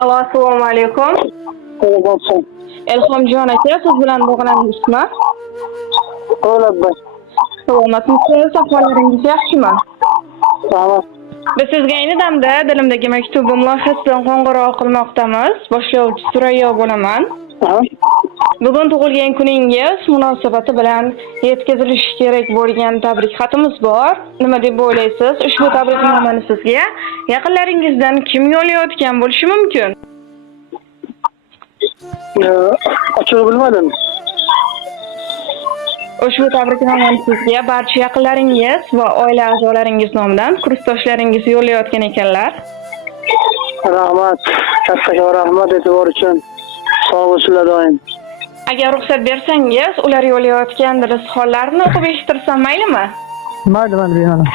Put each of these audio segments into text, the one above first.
Assalomu alaykum. Bo'lsin. Ilhomjon aka, siz bilan bog'landingizmi? Qo'labdi. Salomatmisiz? Ahvollaringiz yaxshimi? Sağ Biz sizga ayni damda dilimdagi maktubim loyihasidan qo'ng'iroq qilmoqdamiz. Boshlovchi Surayyo bo'laman. Bugun tug'ilgan kuningiz munosabati bilan yetkazilishi kerak bo'lgan tabrik xatimiz bor. Nima deb o'ylaysiz? Ushbu tabriknomani sizga yaqinlaringizdan kim yo'llayotgan bo'lishi mumkin? Ochig'i bilmadim. Ushbu tabriknomani sizga barcha yaqinlaringiz va oila a'zolaringiz nomidan kursdoshlaringiz yo'llayotgan ekanlar. Rahmat. Katta rahmat e'tibor uchun. Sog' bo'lsinlar doim. Agar ruxsat bersangiz, ular yo'llayotgan risxonlarni o'qib eshittirsam maylimi? Mayli, beraman.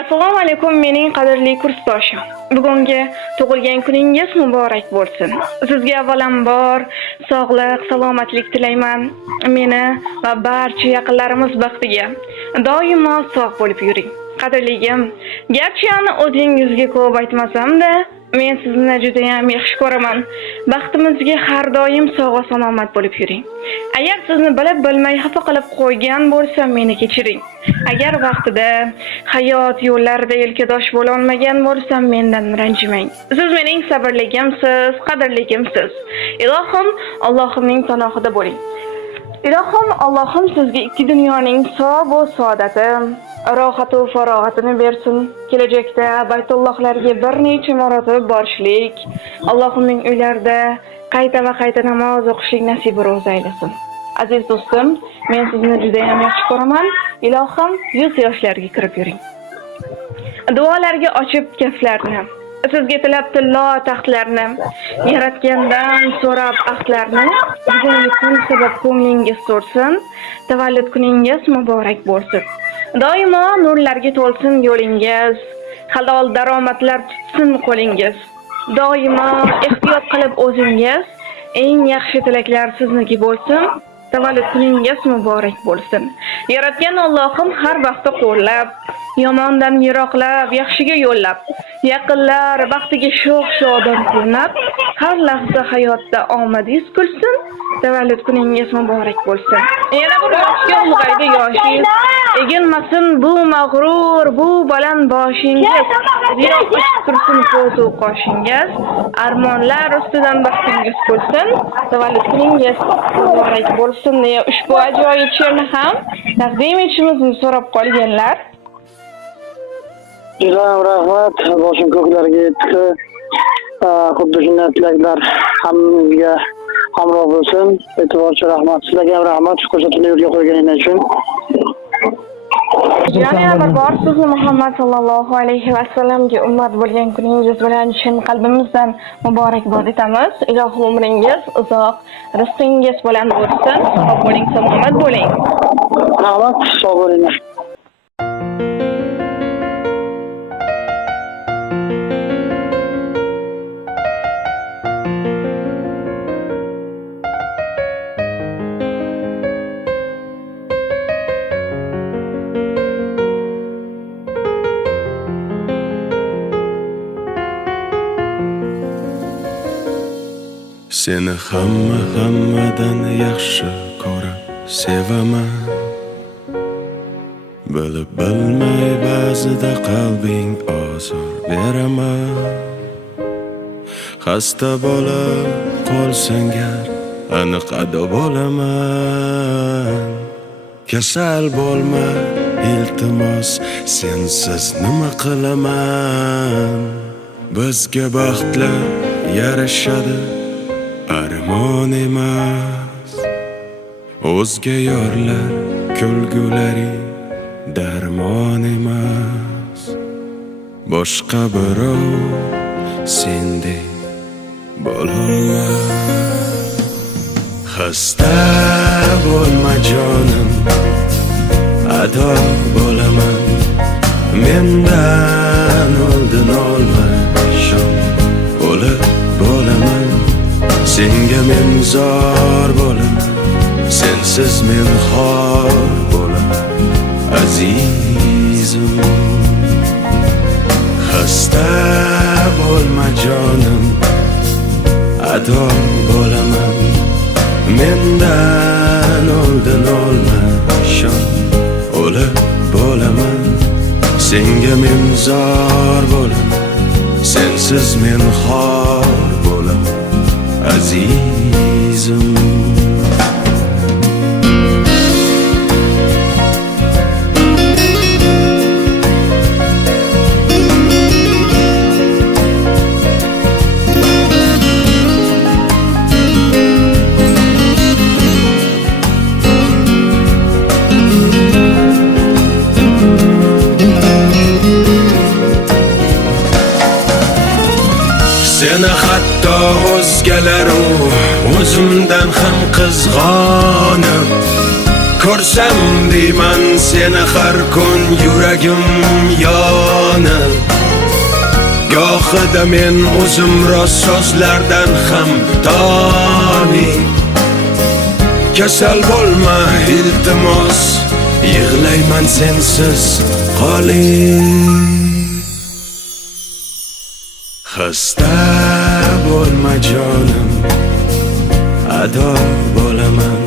Assalomu alaykum mening qadrli kursdoshim. Bugungi tug'ilgan kuningiz muborak bo'lsin. Sizga avvalambor sog'lik, salomatlik tilayman. Meni va barcha yaqinlarimiz baxtiga doimo sog' bo'lib yuring. Qadrligim, garchi o'zingizga ko'p aytmasam-da, men sizni juda ham yaxshi ko'raman. Baxtimizga har doim sog' va salomat bo'lib yuring. Agar sizni bilib bilmay xafa qilib qo'ygan bo'lsam, meni kechiring. Agar vaqtida hayot yo'llarida yelkadosh bo'la olmagan bo'lsam, mendan ranjimang. Siz mening sabrligimsiz, qadrligimsiz. Ilohim, Allohimning panohida bo'ling. Ilohim, Allohim sizga ikki dunyoning sog' va saodati, rohat va farog'atini bersin. Kelajakda Baytullohlarga bir necha marotaba borishlik, Allohimning uylarida qayta va qayta namoz o'qishlik nasib ro'za aylasin. Aziz do'stim, men sizni juda ham yaxshi ko'raman. Ilohim, yuz yoshlarga kirib yuring. Duolarga ochib kaflarni, sizga tilab tillo taxtlarni, yaratgandan so'rab ahdlarni, bugungi kun sabab ko'nglingiz to'lsin, tavallud kuningiz muborak bo'lsin. Doimo nurlarga to'lsin yo'lingiz, halol daromadlar tutsin qo'lingiz. Doimo ehtiyot qilib o'zingiz, eng yaxshi tilaklar sizniki bo'lsin. Tavallud kuningiz muborak bo'lsin. Yaratgan Allohim har vaqtda qo'llab, yomondan yiroqlab, yaxshiga yo'llab, yaqinlar baxtiga sho'x-shodon qilinib, har lahza hayotda omadingiz kulsin. Tavallud kuningiz muborak bo'lsin. Yana bir yoshga ulg'aydi yoshingiz. Eginmasin bu mag'rur, bu baland boshingiz. Ziro tursin ko'zu qoshingiz. Armonlar ustidan baxtingiz bo'lsin. Tavallud kuningiz muborak bo'lsin deya ushbu ajoyib she'rni ham taqdim etishimizni so'rab qolganlar. Juda rahmat. Boshim ko'klarga yetdi. Xuddi shunday tilaklar hammamizga hamroh bo'lsin. E'tiborchi rahmat. Sizlarga ham rahmat ko'rsatuvni yo'lga qo'yganingiz uchun. Yana bir bor sizni Muhammad sallallohu alayhi va sallamga ummat bo'lgan kuningiz bilan chin qalbimizdan muborakbod etamiz. Ilohim umringiz uzoq, rizqingiz bilan bo'lsin. Sog' bo'ling, salomat bo'ling. Rahmat, sog' bo'linglar. Seni hammadan yaxshi ko'rib sevaman. Bilib bilmay ba'zida qalbing ozor beraman. Xasta bo'lib qolsang gar aniq ado bo'laman. Kasal bo'lma iltimos, sensiz nima qilaman. Bizga baxtlar yarashadi, armon emas. O'zga yorlar kulgulari darmon emas. Boshqa birov sendek bo'lolmas. Xasta bo'lma jonim, ado bo'laman. Mendan oldin olma shom, o'lib bo'laman. Senga men zor bo'laman, sensiz men xor bo'laman. Azizim, xasta bo'lma jonim, ado bo'laman. Mendan oldin olma ishon, o'lib bo'laman. Senga men zor bo'laman, sensiz men xor bo'laman azizim. Seni hatto o'zgalar o'zimdan ham qizg'onib ko'rsam deyman seni har kun yuragim yonib. Gohida men o'zim rost so'zlardan ham tonib. Kasal bo'lma iltimos, yig'layman sensiz qolib. Xasta bo'lma jonim, ado bo'laman.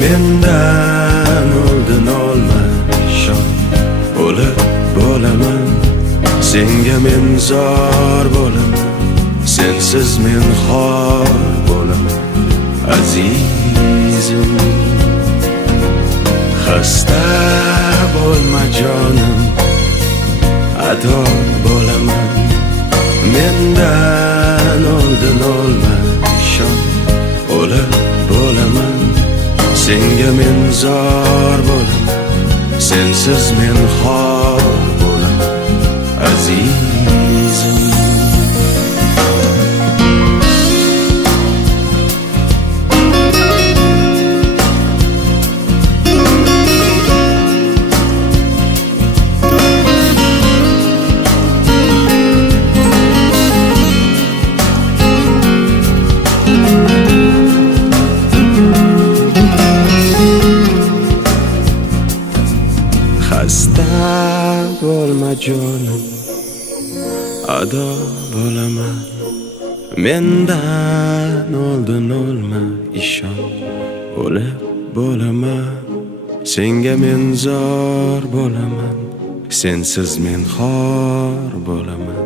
Mendan oldin olma ishon, o'lib bo'laman. Senga men zor bo'laman, sensiz men xor bo'laman azizim. Xasta bo'lma jonim, ado bo'laman. Mendan oldin olma ishon, o'lib bo'laman. Senga men zor bo'laman, sensiz men xor bo'laman azizim. Xasta bo'lma jonim, ado bo'laman. Mendan oldin olma ishon, o'lib bo'laman. Senga men zor bo'laman, sensiz men xor bo'laman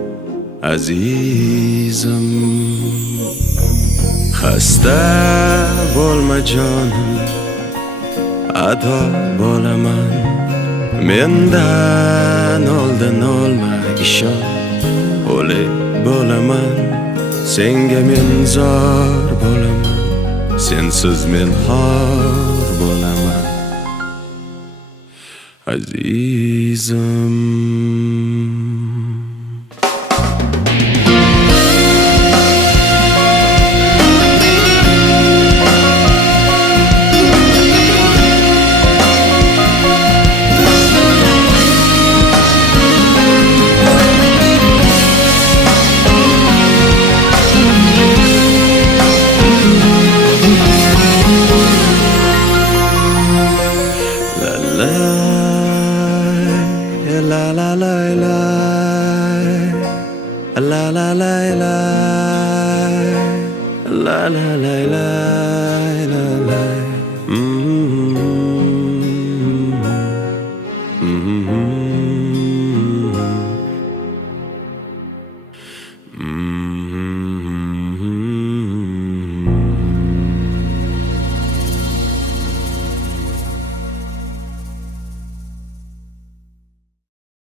azizim. Xasta bo'lma jonim, ado bo'laman. Mendan oldin olma ishon, o'lib bo'laman. Senga men zor bo'laman, sensiz men xor bo'laman azizim. La la la la la la la la la la la la la